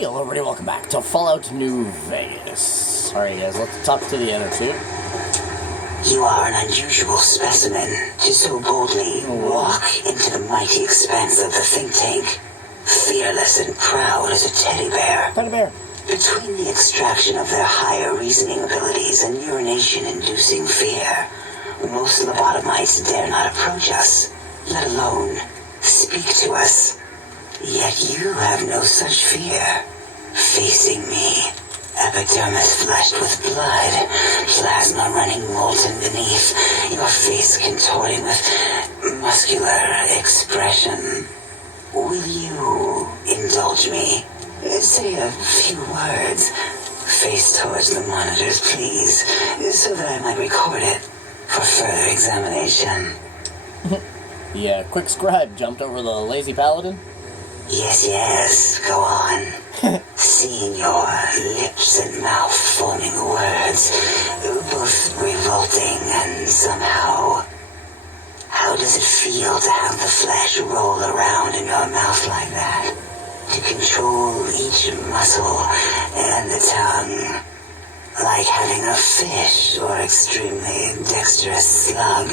Hey, hello everybody, welcome back to Fallout New Vegas. Alright guys, let's talk to the inner tube. You are an unusual specimen to so boldly walk into the mighty expanse of the think tank, fearless and proud as a teddy bear. Teddy bear. Between the extraction of their higher reasoning abilities and urination-inducing fear, most lobotomites dare not approach us, let alone speak to us. Yet you have no such fear. Facing me, epidermis flushed with blood, plasma running molten beneath, your face contorting with muscular expression. Will you indulge me? Say a few words. Face towards the monitors, please, so that I might record it for further examination. The quick scribe jumped over the lazy paladin. Yes, go on. Seeing your lips and mouth forming words, both revolting and somehow... How does it feel to have the flesh roll around in your mouth like that? To control each muscle and the tongue, like having a fish or extremely dexterous slug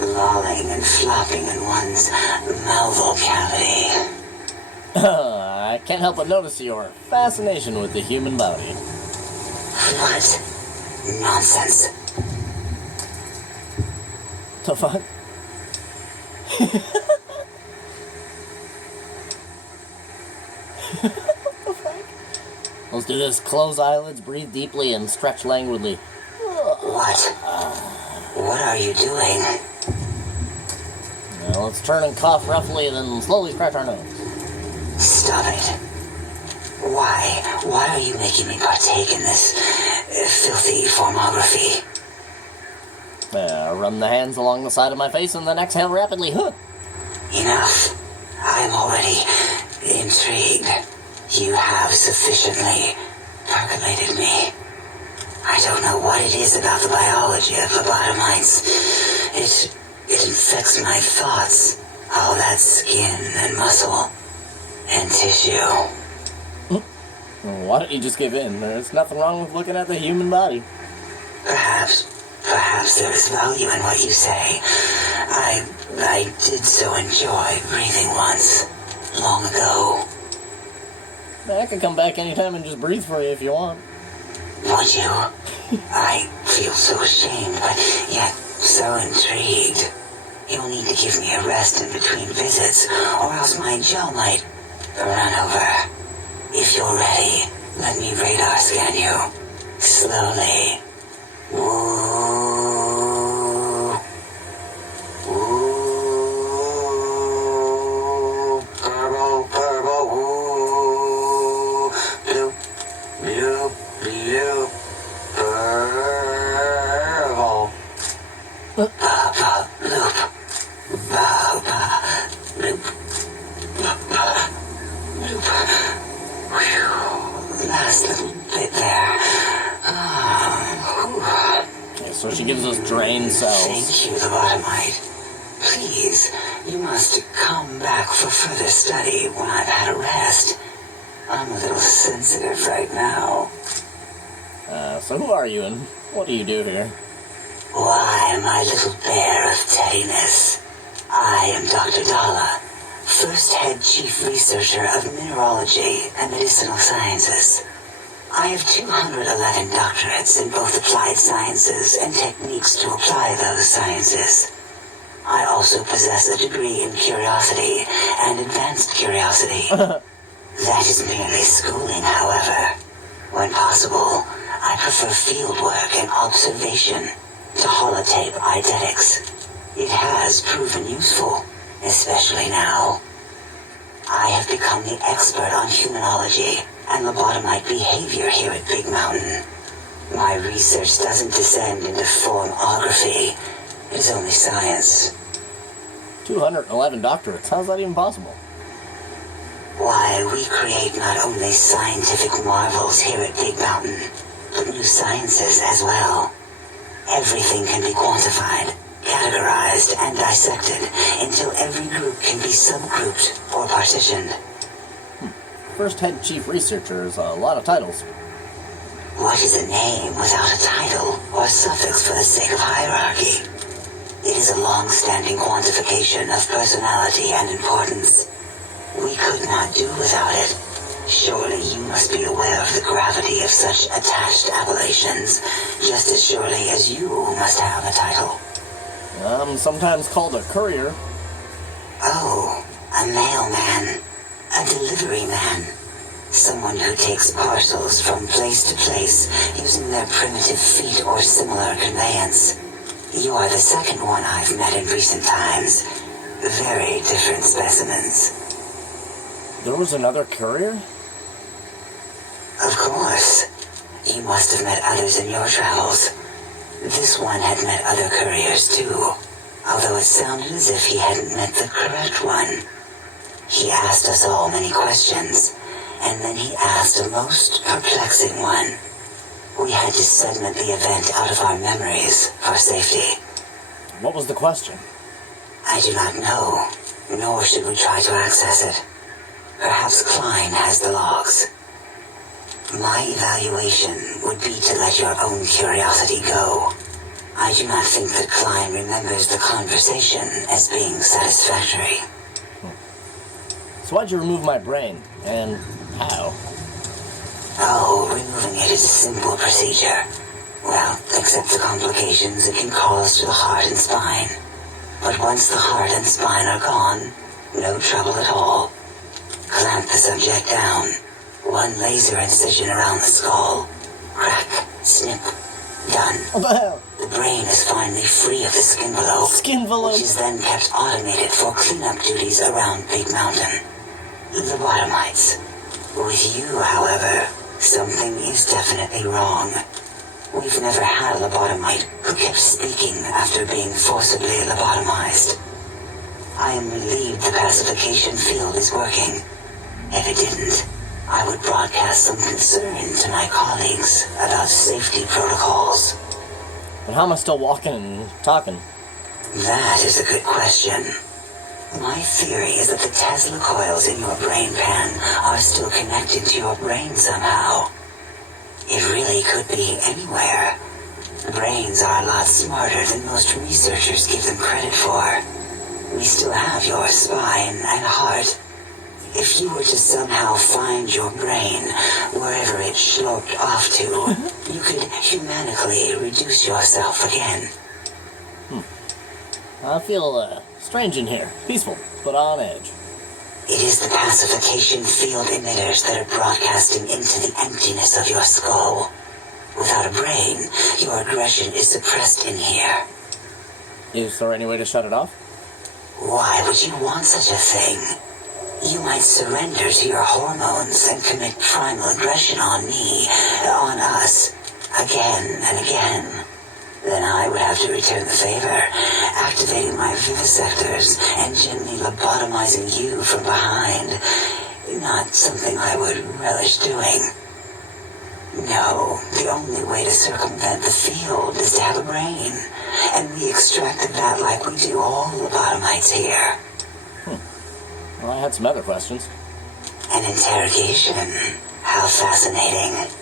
lolling and flopping in one's mouthal cavity. I can't help but notice your fascination with the human body. What? Nonsense. The fuck? Let's do this. Close eyelids, breathe deeply, and stretch languidly. What? What are you doing? Now let's turn and cough roughly, then slowly scratch our nose. Stop it. Why? Why are you making me partake in this filthy formography? Run the hands along the side of my face and then exhale rapidly. Huh. Enough. I'm already intrigued. You have sufficiently percolated me. I don't know what it is about the biology of lobotomites. It infects my thoughts. All that skin and muscle and tissue. Why don't you just give in? There's nothing wrong with looking at the human body. Perhaps there is value in what you say. I did so enjoy breathing once, long ago. I can come back anytime and just breathe for you if you want. Would you? I feel so ashamed, but yet so intrigued. You'll need to give me a rest in between visits, or else my jaw might run over. If you're ready, let me radar scan you. Slowly. Woo. Woo. Purple, woo. Bloop, bloop, bloop. Purple. Ba-ba, bloop. Ba-ba, bloop. Ba-ba, bloop. Whew. Last little bit there. Okay, so she gives us drain cells. Thank you, lobotomite. Please, you must come back for further study when I've had a rest. I'm a little sensitive right now. So who are you and what do you do here? Why, my little bear of teddiness. I am Dr. Dala, first head chief researcher of mineralogy and medicinal sciences. I have 211 doctorates in both applied sciences and techniques to apply those sciences. I also possess a degree in curiosity and advanced curiosity. That is merely schooling, however. When possible, I prefer fieldwork and observation to holotape eidetics. It has proven useful, especially now. I have become the expert on humanology and lobotomite behavior here at Big Mountain. My research doesn't descend into formography. It is only science. 211 doctorates. How's that even possible? Why, we create not only scientific marvels here at Big Mountain, but new sciences as well. Everything can be quantified, categorized, and dissected until every group can be subgrouped or partitioned. First head chief researcher is a lot of titles. What is a name without a title or suffix for the sake of hierarchy? It is a long-standing quantification of personality and importance. We could not do without it. Surely you must be aware of the gravity of such attached appellations, just as surely as you must have a title. I'm sometimes called a courier. Oh, a mailman. A delivery man. Someone who takes parcels from place to place using their primitive feet or similar conveyance. You are the second one I've met in recent times. Very different specimens. There was another courier? Of course. You must have met others in your travels. This one had met other couriers too, although it sounded as if he hadn't met the correct one. He asked us all many questions, and then he asked a most perplexing one. We had to segment the event out of our memories for safety. What was the question? I do not know, nor should we try to access it. Perhaps Klein has the logs. My evaluation would be to let your own curiosity go. I do not think that Klein remembers the conversation as being satisfactory. So why'd you remove my brain? And how? Oh, removing it is a simple procedure. Well, except the complications it can cause to the heart and spine. But once the heart and spine are gone, no trouble at all. Clamp the subject down. One laser incision around the skull. Crack. Snip. Done. What the hell? The brain is finally free of the skin envelope, Skinvelope? which is then kept automated for cleanup duties around Big Mountain. Lobotomites. With you, however, something is definitely wrong. We've never had a lobotomite who kept speaking after being forcibly lobotomized. I am relieved the pacification field is working. If it didn't, I would broadcast some concern to my colleagues about safety protocols. But how am I still walking and talking? That is a good question. My theory is that the Tesla coils in your brain pan are still connected to your brain somehow. It really could be anywhere. Brains are a lot smarter than most researchers give them credit for. We still have your spine and heart. If you were to somehow find your brain wherever it sloped off to, you could humanically reduce yourself again. I feel strange in here. Peaceful, but on edge. It is the pacification field emitters that are broadcasting into the emptiness of your skull. Without a brain, your aggression is suppressed in here. Is there any way to shut it off? Why would you want such a thing? You might surrender to your hormones and commit primal aggression on me, on us, again and again. Then I would have to return the favor, activating my vivisectors and gently lobotomizing you from behind. Not something I would relish doing. No, the only way to circumvent the field is to have a brain, and we extracted that like we do all lobotomites here. Well, I had some other questions. An interrogation. How fascinating.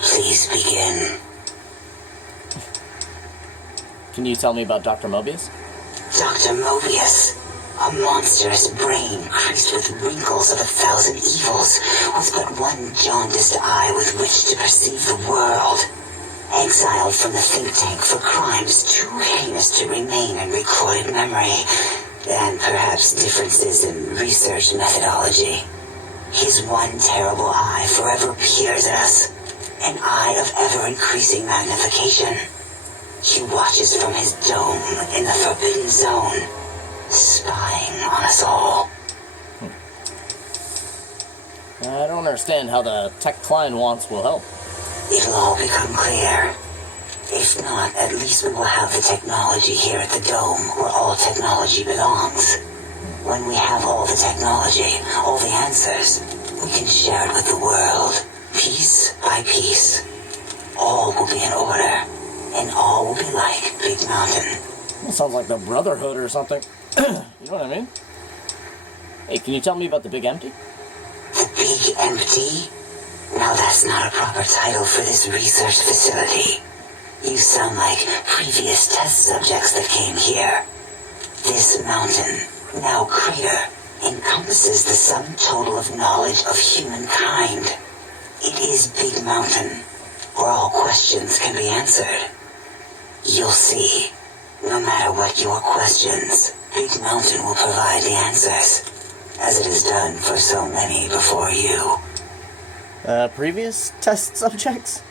Please begin. Can you tell me about Dr. Mobius? Dr. Mobius. A monstrous brain creased with wrinkles of 1,000 evils, with but one jaundiced eye with which to perceive the world. Exiled from the think tank for crimes too heinous to remain in recorded memory, and perhaps differences in research methodology. His one terrible eye forever peers at us, an eye of ever-increasing magnification. He watches from his dome in the Forbidden Zone, spying on us all. I don't understand how the tech Klein wants will help. It'll all become clear. If not, at least we will have the technology here at the Dome, where all technology belongs. When we have all the technology, all the answers, we can share it with the world, piece by piece. All will be in order, and all will be like Big Mountain. That sounds like the Brotherhood or something. You know what I mean? Hey, can you tell me about the Big Empty? The Big Empty? Now that's not a proper title for this research facility. You sound like previous test subjects that came here. This mountain, now crater, encompasses the sum total of knowledge of humankind. It is Big Mountain, where all questions can be answered. You'll see. No matter what your questions, Big Mountain will provide the answers, as it has done for so many before you. Previous test subjects?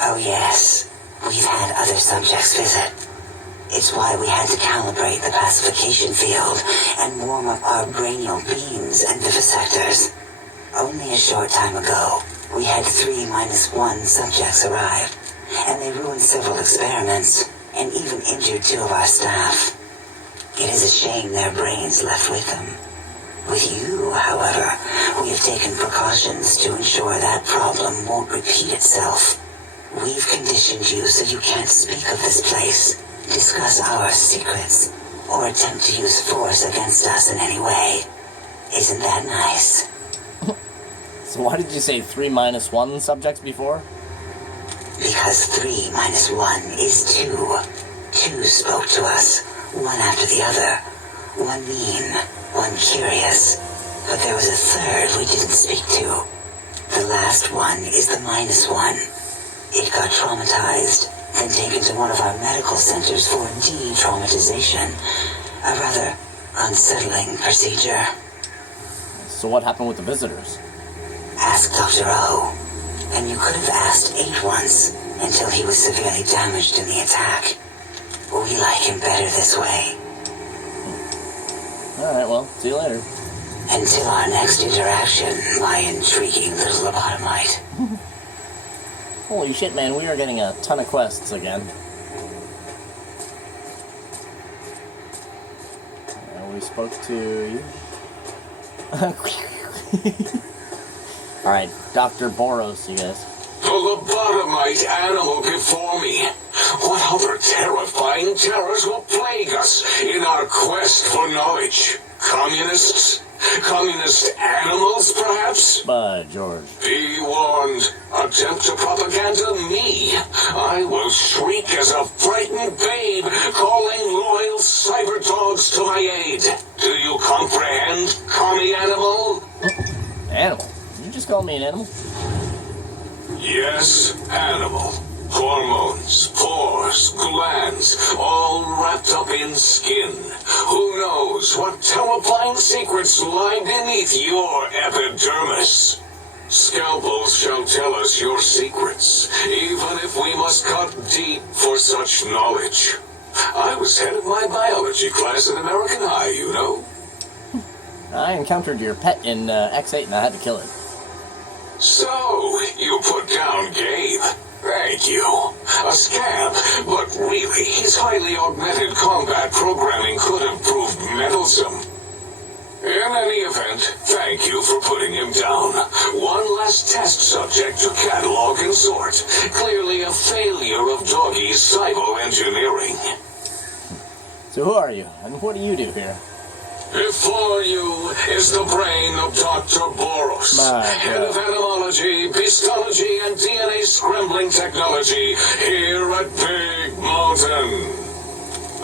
Oh yes, we've had other subjects visit. It's why we had to calibrate the pacification field and warm up our brainial beams and vivisectors. Only a short time ago, we had 3-1 subjects arrive, and they ruined several experiments and even injured 2 of our staff. It is a shame their brains left with them. With you, however, we have taken precautions to ensure that problem won't repeat itself. We've conditioned you so you can't speak of this place, discuss our secrets, or attempt to use force against us in any way. Isn't that nice? So why did you say 3-1 subjects before? Because 3-1 is 2. 2 spoke to us, one after the other. One mean, one curious. But there was a third we didn't speak to. The last one is the -1. It got traumatized, then taken to one of our medical centers for de-traumatization. A rather unsettling procedure. So what happened with the visitors? Ask Dr. O. And you could have asked 8 once, until he was severely damaged in the attack. We like him better this way. Alright, well, see you later. Until our next interaction, my intriguing little lobotomite. Holy shit, man, we are getting a ton of quests again. We spoke to you. Alright, Dr. Boros, you guys. The lobotomite animal before me. What other terrifying terrors will plague us in our quest for knowledge? Communists? Communist animals, perhaps? By George. Be warned. Attempt to propaganda me. I will shriek as a frightened babe, calling loyal cyber dogs to my aid. Do you comprehend, commie animal? Animal? Did you just call me an animal? Yes, animal. Hormones, pores, glands, all wrapped up in skin. Who knows what terrifying secrets lie beneath your epidermis? Scalpels shall tell us your secrets, even if we must cut deep for such knowledge. I was head of my biology class in American High, you know. I encountered your pet in X8 and I had to kill it. So, you put down Gabe. Thank you. A scab, but really, his highly augmented combat programming could have proved meddlesome. In any event, thank you for putting him down. One less test subject to catalog and sort. Clearly a failure of Doggy's cybo-engineering. So who are you, and what do you do here? Before you is the brain of Dr. Boros, head of entomology, beastology, and DNA scrambling technology here at Big Mountain.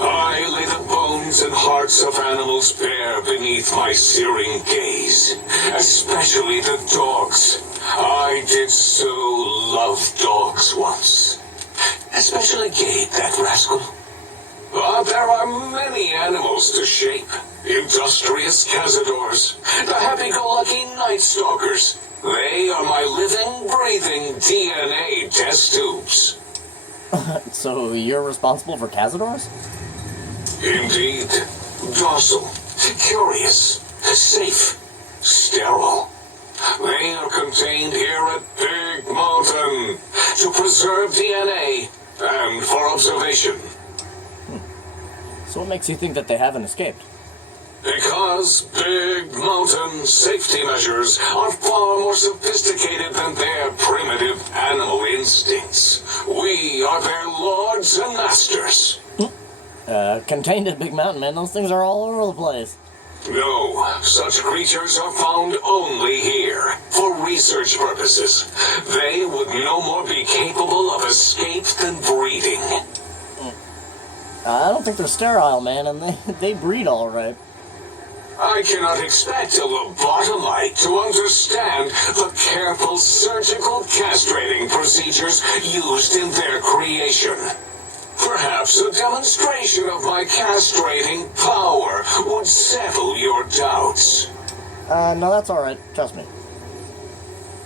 I lay the bones and hearts of animals bare beneath my searing gaze, especially the dogs. I did so love dogs once. Especially Gabe, that rascal. But there are many animals to shape. Industrious cazadors, the happy-go-lucky night stalkers. They are my living, breathing DNA test tubes. So you're responsible for cazadors? Indeed. Docile, curious, safe, sterile. They are contained here at Big Mountain to preserve DNA and for observation. So what makes you think that they haven't escaped? Because Big Mountain safety measures are far more sophisticated than their primitive animal instincts. We are their lords and masters. Contained at Big Mountain, man. Those things are all over the place. No, such creatures are found only here, for research purposes. They would no more be capable of escape than breeding. I don't think they're sterile, man, and they breed all right. I cannot expect a lobotomite to understand the careful surgical castrating procedures used in their creation. Perhaps a demonstration of my castrating power would settle your doubts. No, that's all right. Trust me.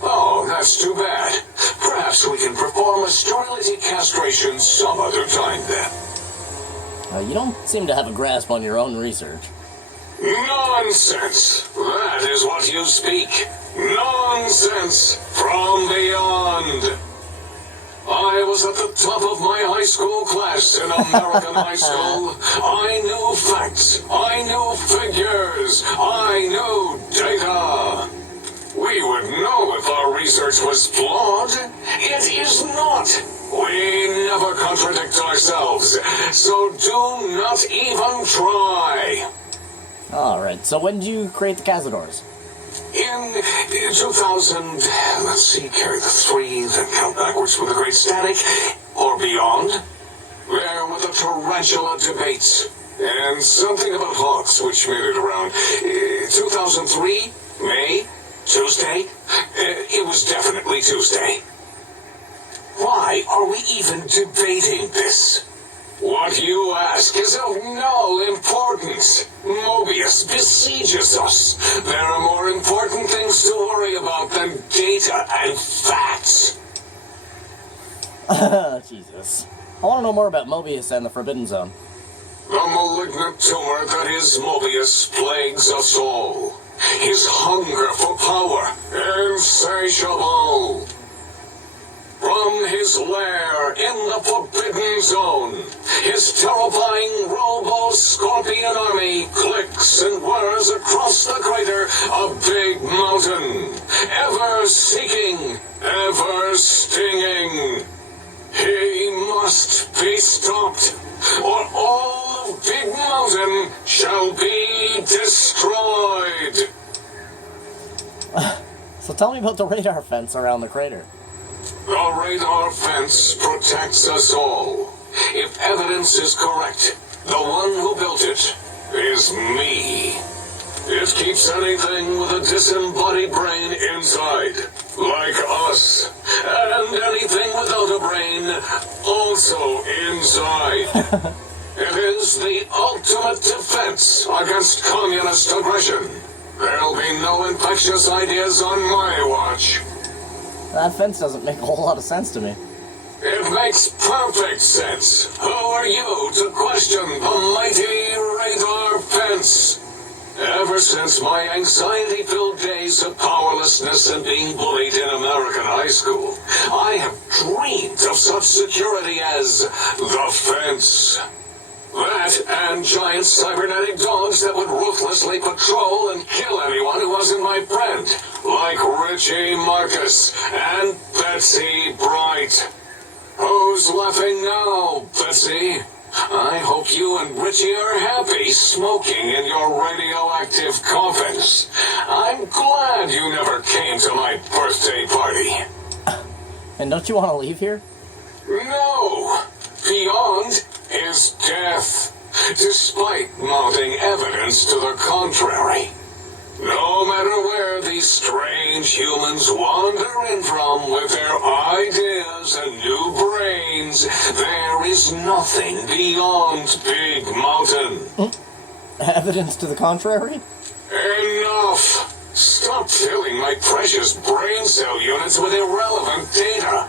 Oh, that's too bad. Perhaps we can perform a sterility castration some other time then. You don't seem to have a grasp on your own research. Nonsense! That is what you speak. Nonsense from beyond. I was at the top of my high school class in American high school. I knew facts. I knew figures. I knew data. We would know if our research was flawed. It is not. We never contradict ourselves. So do not even try. Alright, so when did you create the Cazadors? In 2000, let's see, carry the 3, then count backwards with the Great Static, or beyond. There were the Tarantula debates, and something about hawks, which made it around 2003, May, Tuesday. It was definitely Tuesday. Why are we even debating this? What you ask is of no importance. Mobius besieges us. There are more important things to worry about than data and facts. Jesus. I want to know more about Mobius and the Forbidden Zone. The malignant tumor that is Mobius plagues us all. His hunger for power, insatiable. From his lair in the Forbidden Zone, his terrifying Robo-Scorpion army clicks and whirs across the crater of Big Mountain, ever seeking, ever stinging. He must be stopped, or all of Big Mountain shall be destroyed. So tell me about the radar fence around the crater. The radar fence protects us all. If evidence is correct, the one who built it is me. It keeps anything with a disembodied brain inside, like us. And anything without a brain, also inside. It is the ultimate defense against communist aggression. There'll be no infectious ideas on my watch. That fence doesn't make a whole lot of sense to me. It makes perfect sense. Who are you to question the mighty radar fence? Ever since my anxiety-filled days of powerlessness and being bullied in American high school, I have dreamed of such security as the fence. That and giant cybernetic dogs that would ruthlessly patrol and kill anyone who wasn't my friend, like Richie Marcus and Betsy Bright. Who's laughing now, Betsy? I hope you and Richie are happy smoking in your radioactive coffins. I'm glad you never came to my birthday party. And don't you want to leave here? No! Beyond is death, despite mounting evidence to the contrary. No matter where these strange humans wander in from with their ideas and new brains, there is nothing beyond Big Mountain. Evidence to the contrary? Enough! Stop filling my precious brain cell units with irrelevant data.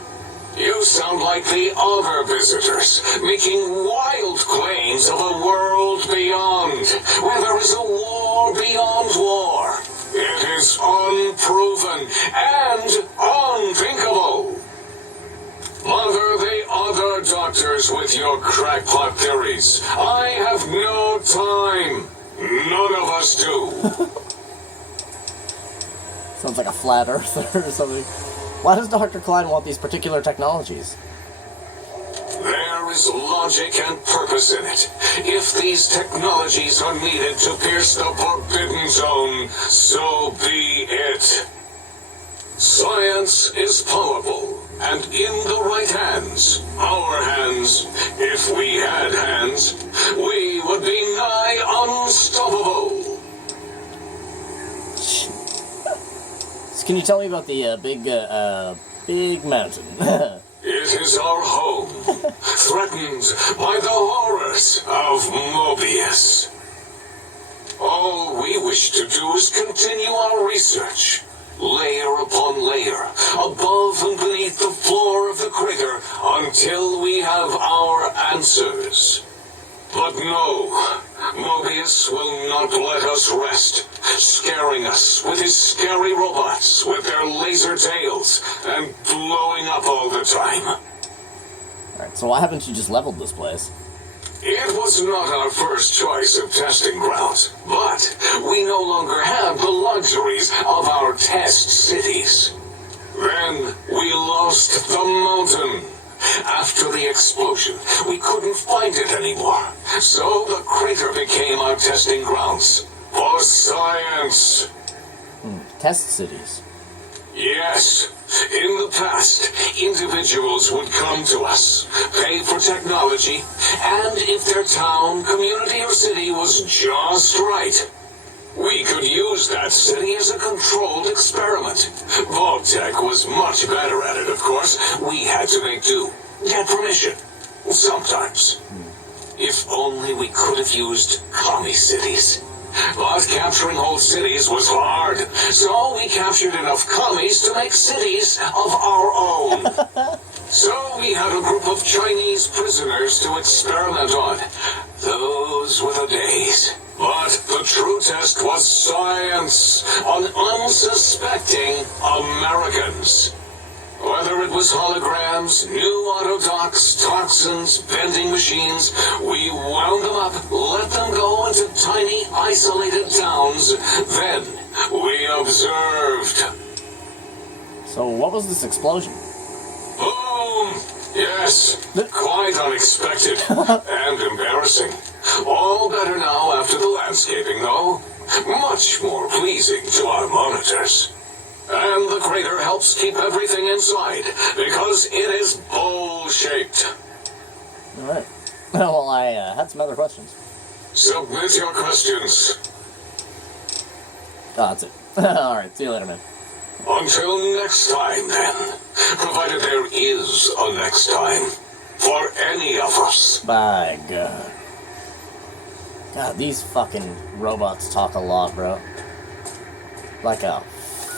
You sound like the other visitors, making wild claims of a world beyond, where there is a war beyond war. It is unproven and unthinkable. Mother the other doctors with your crackpot theories. I have no time. None of us do. Sounds like a flat earther or something. Why does Dr. Klein want these particular technologies? There is logic and purpose in it. If these technologies are needed to pierce the forbidden zone, so be it. Science is powerful, and in the right hands, our hands, if we had hands, we would be nigh unstoppable. Can you tell me about the big mountain? It is our home, threatened by the horrors of Mobius. All we wish to do is continue our research, layer upon layer, above and beneath the floor of the crater, until we have our answers. But no, Mobius will not let us rest, scaring us with his scary robots with their laser tails and blowing up all the time. Alright, so why haven't you just leveled this place? It was not our first choice of testing grounds, but we no longer have the luxuries of our test cities. Then we lost the mountain. After the explosion, we couldn't find it anymore, so the crater became our testing grounds for science. Test cities. Yes. In the past, individuals would come to us, pay for technology, and if their town, community, or city was just right, we could use that city as a controlled experiment. Vault-Tec was much better at it, of course. We had to make do. Get permission. Sometimes. If only we could have used commie cities. But capturing whole cities was hard, so we captured enough commies to make cities of our own. So we had a group of Chinese prisoners to experiment on. Those were the days. But the true test was science on unsuspecting Americans. Whether it was holograms, new autodocs, toxins, vending machines, we wound them up, let them go into tiny, isolated towns. Then we observed. So what was this explosion? Boom! Yes, quite unexpected and embarrassing. All better now after the landscaping, though. Much more pleasing to our monitors. And the crater helps keep everything inside, because it is bowl-shaped. Alright. Well, I had some other questions. Submit your questions. Oh, that's it. Alright, see you later, man. Until next time, then. Provided there is a next time. For any of us. By God. God, these fucking robots talk a lot, bro. Like a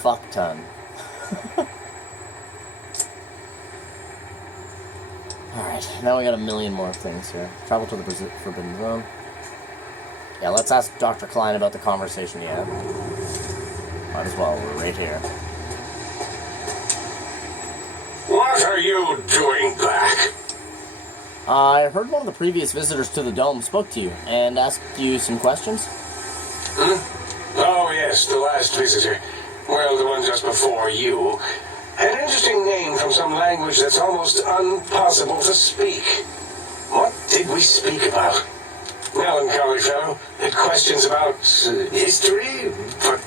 fuck ton. Alright, now we got a million more things here. Travel to the Forbidden Zone. Yeah, let's ask Dr. Klein about the conversation he had. Might as well, we're right here. What are you doing back? I heard one of the previous visitors to the dome spoke to you and asked you some questions. Oh, yes, the last visitor. Well, the one just before you. An interesting name from some language that's almost impossible to speak. What did we speak about? Melancholy fellow. Had questions about history, but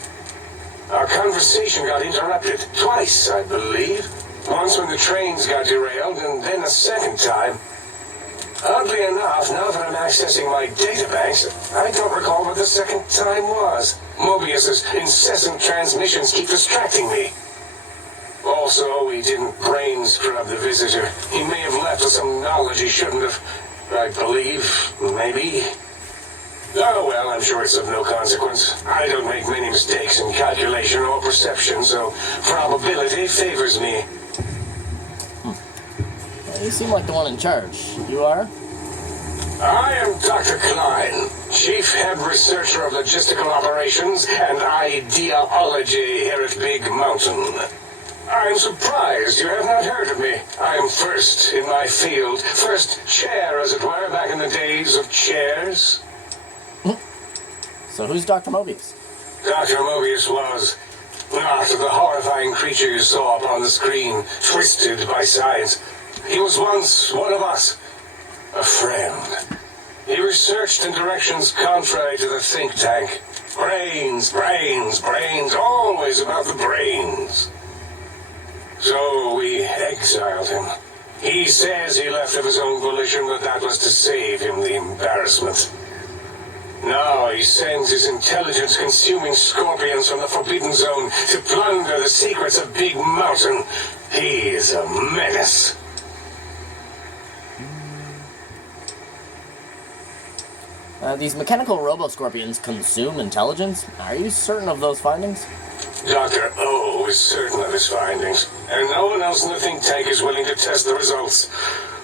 our conversation got interrupted twice, I believe. Once when the trains got derailed, and then a second time. Oddly enough, now that I'm accessing my databanks, I don't recall what the second time was. Mobius's incessant transmissions keep distracting me. Also, we didn't brain scrub the visitor. He may have left us some knowledge he shouldn't have. I believe, maybe. Oh, well, I'm sure it's of no consequence. I don't make many mistakes in calculation or perception, so probability favors me. You seem like the one in charge. You are? I am Dr. Klein, Chief Head Researcher of Logistical Operations and Ideology here at Big Mountain. I'm surprised you have not heard of me. I am first in my field, first chair, as it were, back in the days of chairs. So who's Dr. Mobius? Dr. Mobius was not the horrifying creature you saw up on the screen, twisted by science. He was once one of us, A friend. He researched in directions contrary to the think tank. Brains, brains, brains, always about the brains. So we exiled him. He says he left of his own volition, but that was to save him the embarrassment. Now he sends his intelligence-consuming scorpions from the Forbidden Zone to plunder the secrets of Big Mountain. He is a menace. These mechanical robo-scorpions consume intelligence? Are you certain of those findings? Dr. O is certain of his findings, and no one else in the think tank is willing to test the results.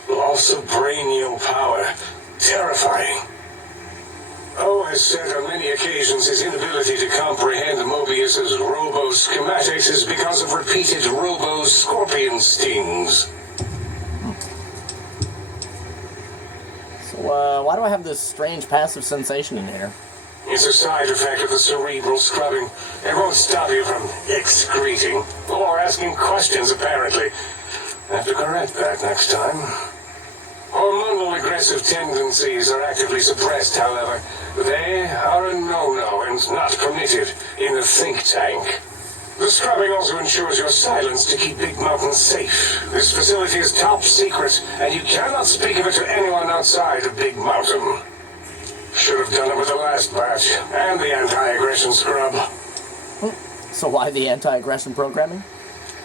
Loss of brainial power. Terrifying. O has said on many occasions his inability to comprehend Mobius's robo-schematics is because of repeated robo-scorpion stings. So, why do I have this strange passive sensation in here? It's a side effect of the cerebral scrubbing. It won't stop you from excreting or asking questions, apparently. I have to correct that next time. Hormonal aggressive tendencies are actively suppressed, however. They are a no-no and not permitted in the think tank. The scrubbing also ensures your silence to keep Big Mountain safe. This facility is top secret, and you cannot speak of it to anyone outside of Big Mountain. Should have done it with the last batch, and the anti-aggression scrub. So why the anti-aggression programming?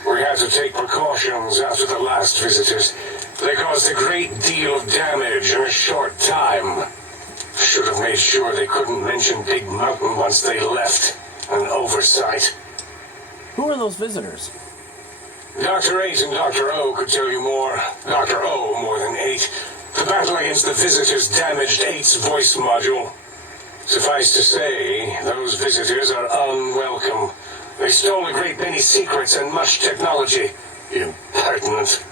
We had to take precautions after the last visitors. They caused a great deal of damage in a short time. Should have made sure they couldn't mention Big Mountain once they left. An oversight. Who are those visitors? Dr. 8 and Dr. O could tell you more. Dr. O more than 8. The battle against the visitors damaged 8's voice module. Suffice to say, those visitors are unwelcome. They stole a great many secrets and much technology. Impertinent.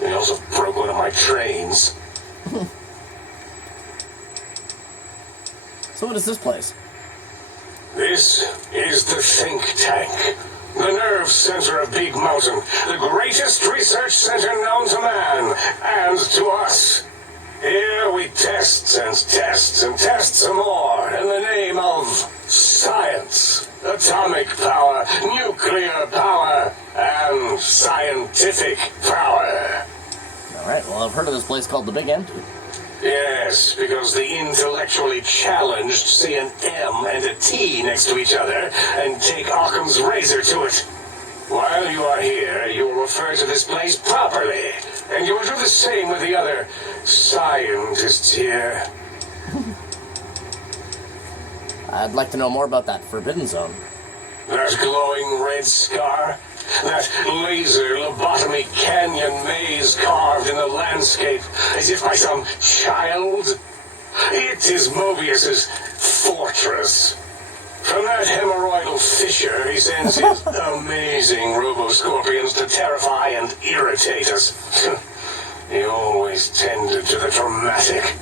They also broke one of my trains. So what is this place? This is the think tank. The nerve center of Big Mountain. The greatest research center known to man. And to us. Here we test and test and test some more in the name of science, atomic power, nuclear power, and scientific power. Alright, well I've heard of this place called the Big End. Yes, because the intellectually challenged see an M and a T next to each other and take Occam's razor to it. While you are here, you will refer to this place properly, and you will do the same with the other scientists here. I'd like to know more about that Forbidden Zone. That glowing red scar, that laser lobotomy canyon maze carved in the landscape as if by some child. It is Mobius's fortress. From that hemorrhoidal fissure, he sends his amazing robo-scorpions to terrify and irritate us. He always tended to the dramatic.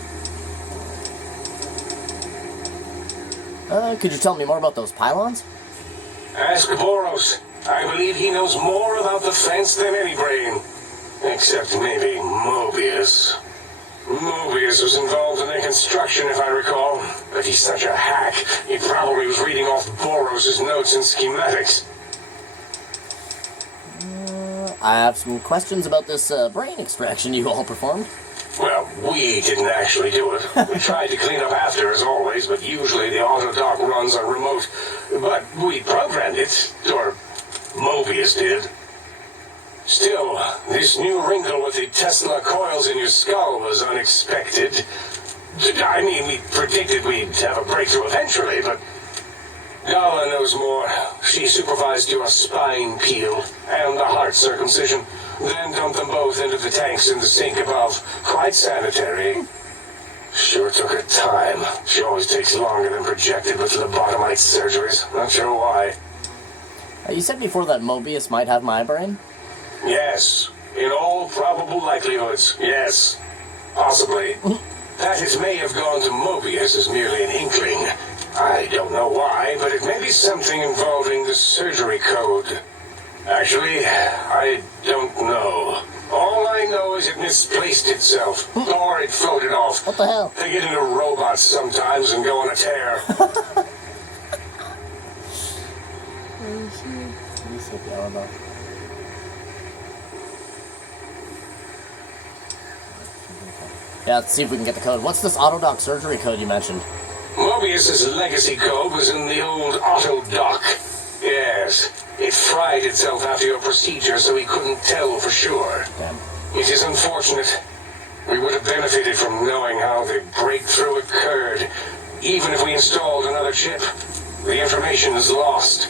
Could you tell me more about those pylons? Ask Boros. I believe he knows more about the fence than any brain. Except maybe Mobius. Mobius was involved in their construction, if I recall. But he's such a hack, he probably was reading off Boros' notes and schematics. I have some questions about this brain extraction you all performed. Well, we didn't actually do it. We tried to clean up after, as always, but usually the autodoc runs are remote. But we programmed it, or Mobius did. Still, this new wrinkle with the Tesla coils in your skull was unexpected. I mean, we predicted we'd have a breakthrough eventually, but Gala knows more. She supervised your spine peel and the heart circumcision, then dumped them both into the tanks in the sink above. Quite sanitary. Sure took her time. She always takes longer than projected with lobotomite surgeries. Not sure why. You said before that Mobius might have my brain? Yes. In all probable likelihoods, yes. Possibly. That it may have gone to Mobius is merely an inkling. I don't know why, but it may be something involving the surgery code. Actually, I don't know. All I know is it misplaced itself, or it floated off. What the hell? They get into robots sometimes and go on a tear. Yeah, let's see if we can get the code. What's this Autodoc surgery code you mentioned? Mobius's legacy code was in the old Autodoc. Yes, it fried itself after your procedure, so he couldn't tell for sure. Damn. It is unfortunate. We would have benefited from knowing how the breakthrough occurred. Even if we installed another chip, the information is lost.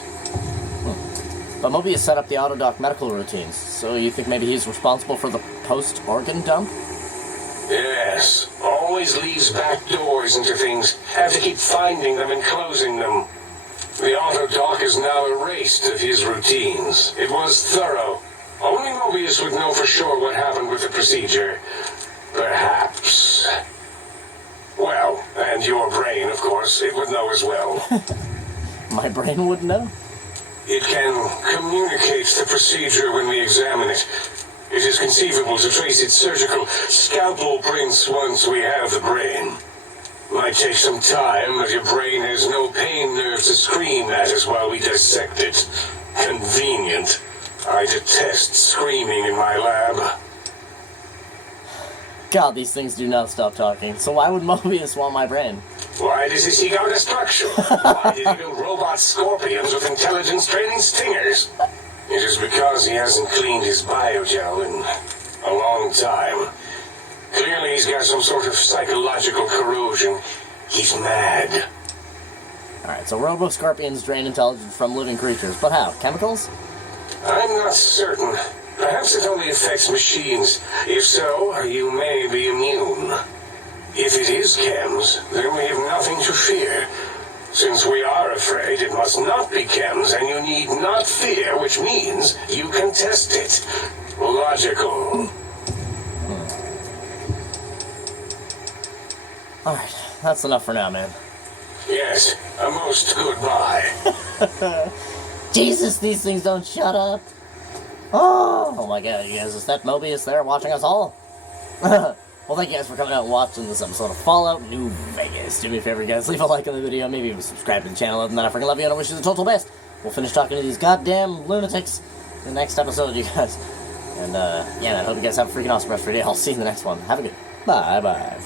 But Mobius set up the Autodoc medical routines, so you think maybe he's responsible for the post-organ dump? Yes, always leaves back doors into things. Have to keep finding them and closing them. The Autodoc is now erased of his routines. It was thorough. Only Mobius would know for sure what happened with the procedure. Perhaps. Well, and your brain, of course, it would know as well. My brain would know. It can communicate the procedure when we examine it. It is conceivable to trace its surgical scalpel prints once we have the brain. Might take some time, but your brain has no pain nerves to scream at us while we dissect it. Convenient. I detest screaming in my lab. God, these things do not stop talking. So why would Mobius want my brain? Why does he seek out destruction? Why did he build robot scorpions with intelligence training stingers? It is because he hasn't cleaned his biogel in a long time. Clearly he's got some sort of psychological corrosion. He's mad. Alright, so Robo-Scorpions drain intelligence from living creatures, but how? Chemicals? I'm not certain. Perhaps it only affects machines. If so, you may be immune. If it is chems, then we have nothing to fear. Since we are afraid, it must not be chems, and you need not fear, which means you can test it. Logical. Alright, that's enough for now, man. Yes, a most goodbye. Jesus, these things don't shut up! Oh my god, you guys, is that Mobius there watching us all? Well, thank you guys for coming out and watching this episode of Fallout New Vegas. Do me a favor, guys, leave a like on the video, maybe even subscribe to the channel. Other than that, I freaking love you and I wish you the total best. We'll finish talking to these goddamn lunatics in the next episode, you guys. And, yeah, man, I hope you guys have a freaking awesome rest of your day. I'll see you in the next one. Have a good bye-bye.